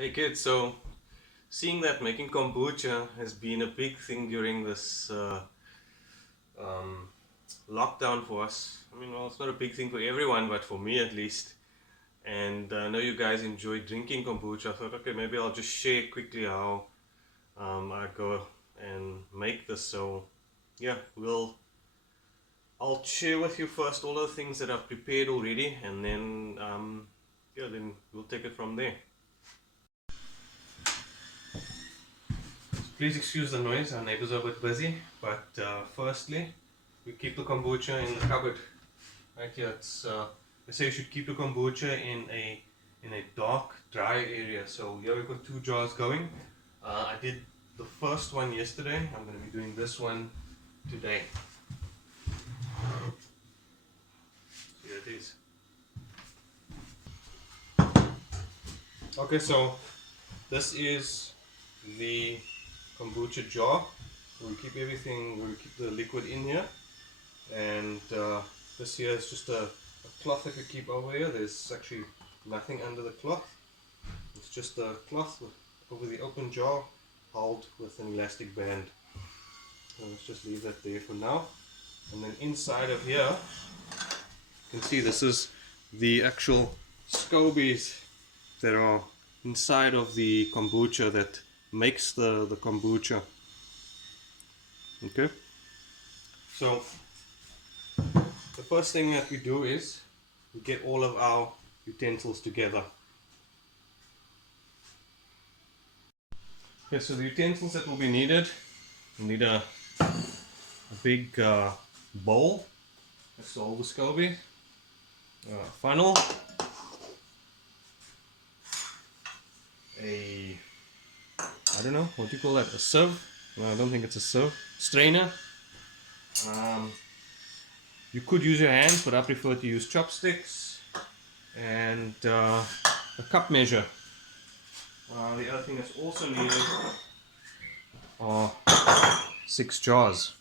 Hey kids, so seeing that making kombucha has been a big thing during this um, lockdown for us. I mean, well, it's not a big thing for everyone, but for me at least. And I know you guys enjoy drinking kombucha. I thought, okay, maybe I'll just share quickly how I go and make this. So, yeah, I'll share with you first all the things that I've prepared already, and then then we'll take it from there. Please excuse the noise, our neighbors are a bit busy, but firstly, we keep the kombucha in the cupboard. Right here, they say you should keep the kombucha in a dark, dry area. So here we've got 2 jars going. I did the first one yesterday. I'm going to be doing this one today. Here it is. Okay, so this is the kombucha jar. We keep everything, we keep the liquid in here, and this here is just a cloth that we keep over here. There's actually nothing under the cloth. It's just a cloth over the open jar held with an elastic band. So let's just leave that there for now. And then inside of here, you can see this is the actual SCOBYs that are inside of the kombucha that makes the kombucha. Okay, so the first thing that we do is we get all of our utensils together. Okay, so the utensils that will be needed, we'll need a big bowl. That's all the SCOBY, funnel, I don't know, what do you call that, a sieve? No, I don't think it's a sieve. Strainer. You could use your hands, but I prefer to use chopsticks. And a cup measure. The other thing that's also needed are 6 jars.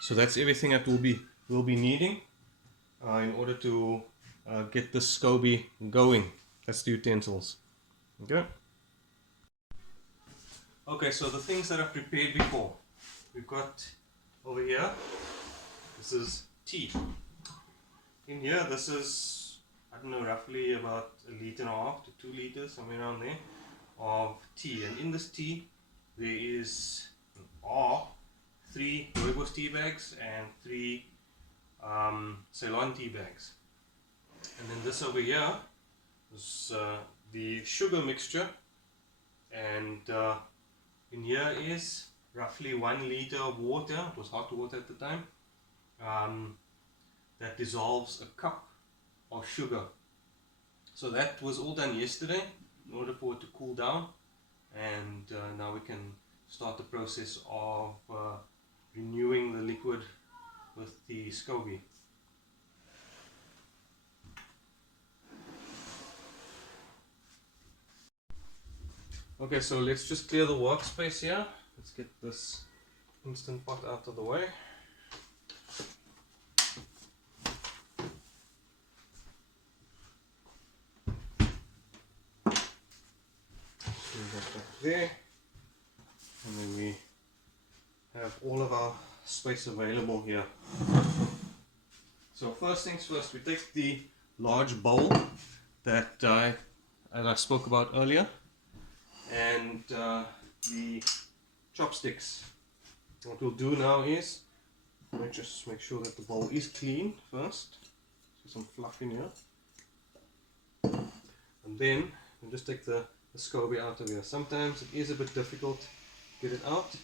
So that's everything that we'll be needing in order to get the SCOBY going. That's the utensils. Okay. Okay, so the things that I've prepared before. We've got over here, this is tea. In here, this is, I don't know, roughly about 1.5 liters to 2 liters, somewhere around there, of tea. And in this tea, there are 3 rooibos tea bags and 3 Ceylon tea bags. And then this over here is the sugar mixture, and in here is roughly 1 liter of water. It was hot water at the time, that dissolves a cup of sugar. So that was all done yesterday in order for it to cool down, and now we can start the process of renewing the liquid with the SCOBY. Okay, so let's just clear the workspace here. Let's get this instant pot out of the way. There, and then we have all of our space available here. So first things first, we take the large bowl that as I spoke about earlier, and the chopsticks. What we'll do now is we'll just make sure that the bowl is clean first. See some fluff in here, and then we'll just take the SCOBY out of here. Sometimes it is a bit difficult to get it out,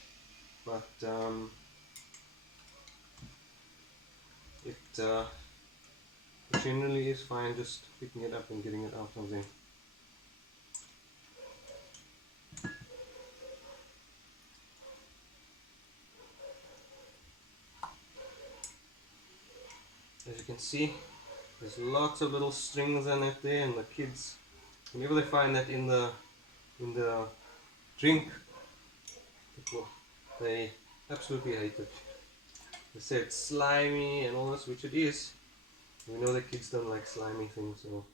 but it generally is fine just picking it up and getting it out of there. As you can see, there's lots of little strings on it there, and the kids, whenever they find that in the drink, they absolutely hate it. They say it's slimy and all this, which it is. We know that kids don't like slimy things, so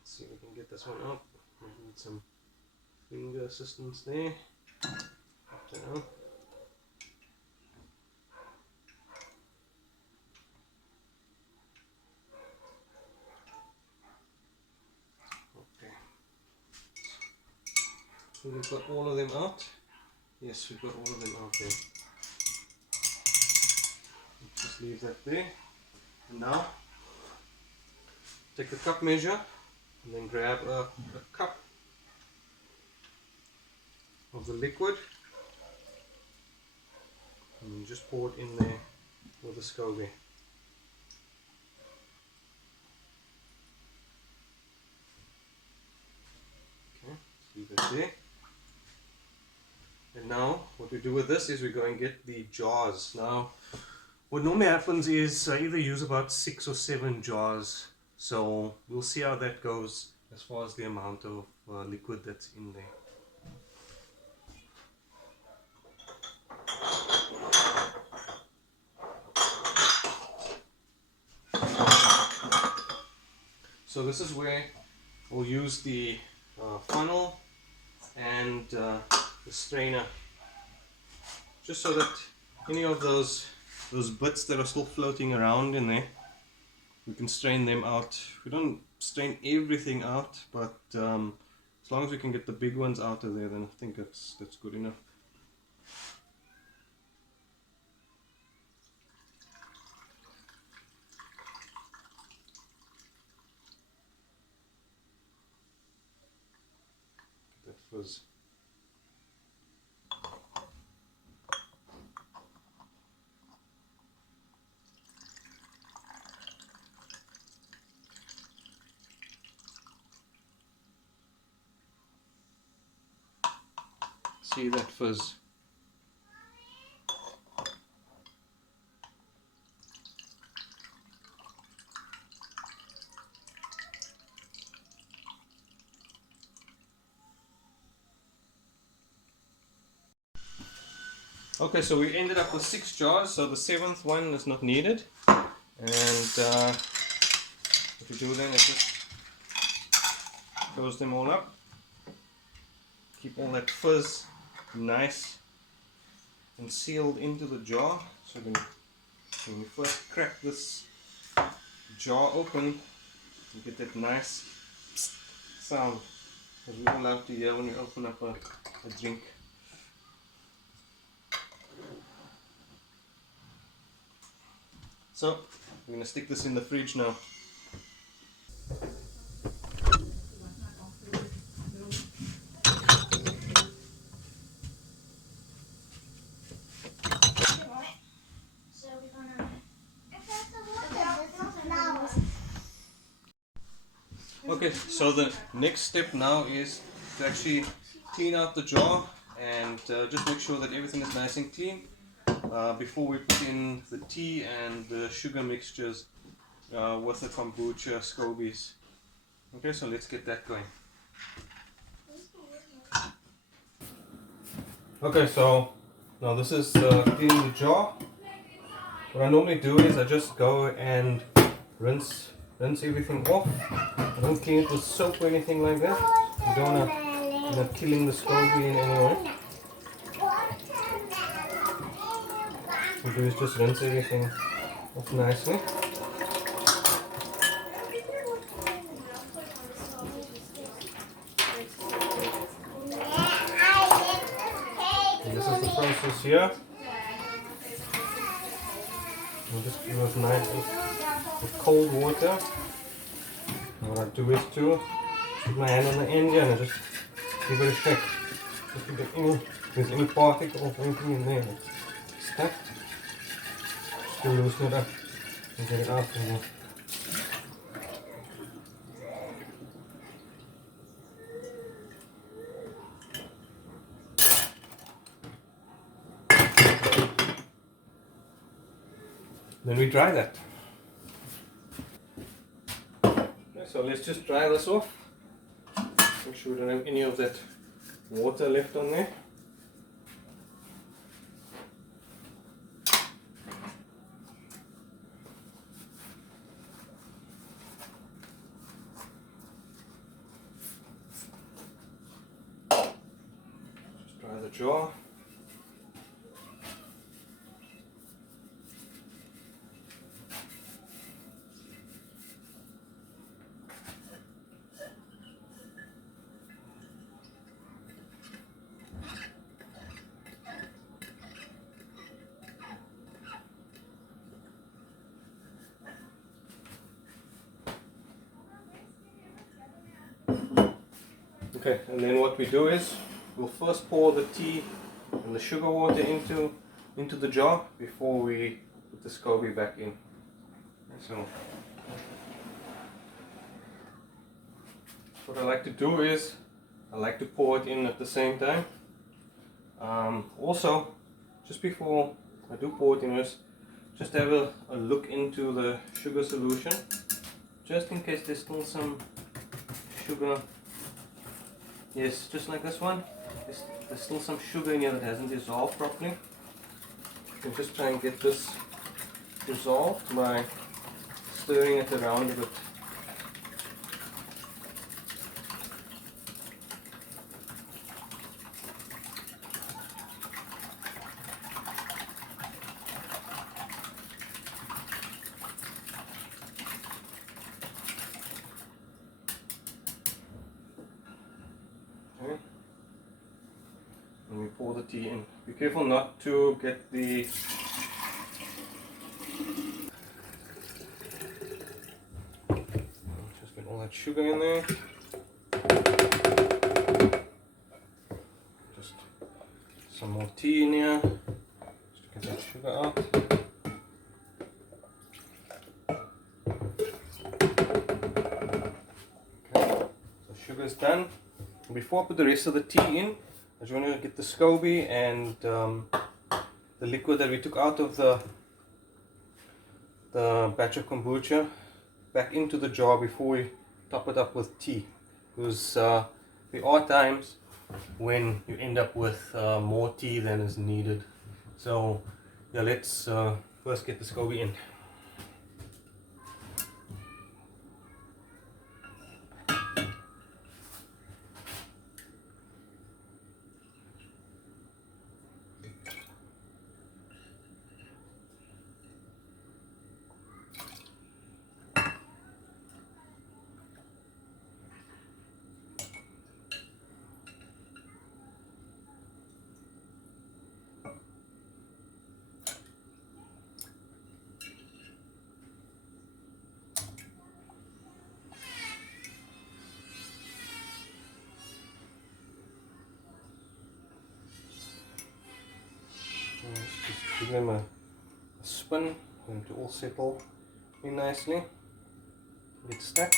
let's see if we can get this one out. We need some finger assistance there. Up down. Okay. So we've got all of them out. Yes, we've got all of them out there. Just leave that there. And now, take the cup measure and then grab a cup of the liquid and just pour it in there with the SCOBY. Okay, leave it there. And now what we do with this is we go and get the jars. Now what normally happens is I either use about 6 or 7 jars, so we'll see how that goes as far as the amount of liquid that's in there. So this is where we'll use the funnel and the strainer, just so that any of those bits that are still floating around in there, we can strain them out. We don't strain everything out, but as long as we can get the big ones out of there, then I think that's good enough. That fizz. See that fizz? Okay, so we ended up with 6 jars, so the 7th one is not needed. And what we do then is just close them all up. Keep all that fizz nice and sealed into the jar. So when you first crack this jar open, you get that nice sound, as we all love to hear when you open up a drink. So we're going to stick this in the fridge now. Okay, so the next step now is to actually clean out the jar and just make sure that everything is nice and clean before we put in the tea and the sugar mixtures with the kombucha SCOBYs. Okay, so let's get that going. Okay, so now this is cleaning the jar. What I normally do is I just go and rinse everything off. I don't clean it with soap or anything like that. You don't want to, you're not killing the SCOBY in any way. What you do is just rinse everything off nicely. And this is the process here. I'll just give it nice with cold water. And what I do is to put my hand on the end here and I just give it a shake. If there's any particle or anything in there that's stuck, just to loosen it up and get it out from there. Then we dry that. Okay, so let's just dry this off. Make sure we don't have any of that water left on there. jar. Okay, and then what we do is we'll first pour the tea and the sugar water into the jar before we put the SCOBY back in. So what I like to do is I like to pour it in at the same time. Also, just before I do pour it in, just have a look into the sugar solution, just in case there's still some sugar. Yes, just like this one, there's still some sugar in here that hasn't dissolved properly. You can just try and get this dissolved by stirring it around a bit. Okay. And we pour the tea in. Be careful not to get the just get all that sugar in there. Just some more tea in here. Just to get that sugar out. Okay, so sugar's done. Before I put the rest of the tea in, I just want to get the SCOBY and the liquid that we took out of the batch of kombucha back into the jar before we top it up with tea, because there are times when you end up with more tea than is needed. So yeah, let's first get the SCOBY in. Just give them a spin, for them to all settle in nicely, get stacked,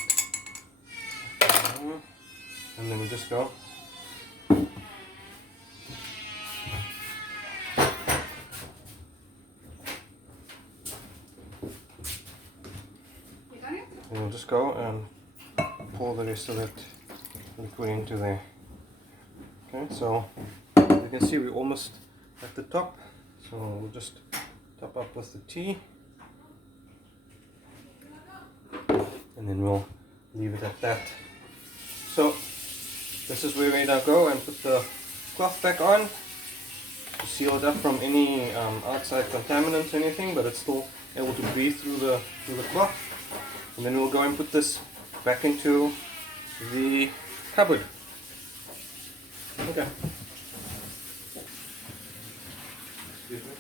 and then we just go. And we'll just go and pour the rest of that liquid into there. Okay, so you can see we're almost at the top, so we'll just top up with the tea and then we'll leave it at that. So this is where we now go and put the cloth back on to seal it up from any outside contaminants or anything, but it's still able to breathe through the cloth. And then we'll go and put this back into the cupboard. Okay. Excuse me.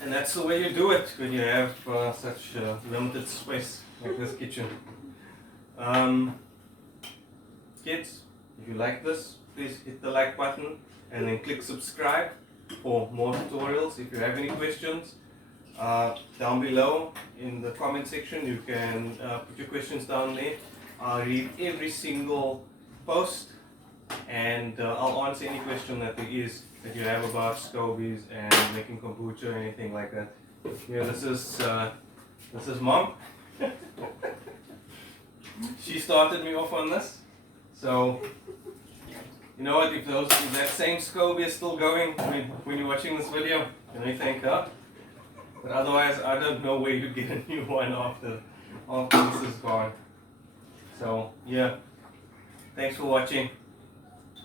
And that's the way you do it when you have such limited space like this kitchen. Kids, if you like this, please hit the like button and then click subscribe for more tutorials. If you have any questions, down below in the comment section you can put your questions down there. I'll read every single post and I'll answer any question that there is that you have about SCOBYs and making kombucha or anything like that. Yeah, this is Mom. She started me off on this, so you know what, if that same SCOBY is still going when you're watching this video, can we thank her? But otherwise, I don't know where to get a new one after this is gone. So yeah, thanks for watching,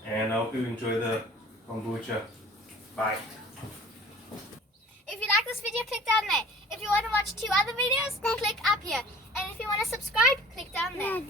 and I hope you enjoy the kombucha. Bye. If you like this video, click down there. If you want to watch 2 other videos, click up here. And if you want to subscribe, click down there.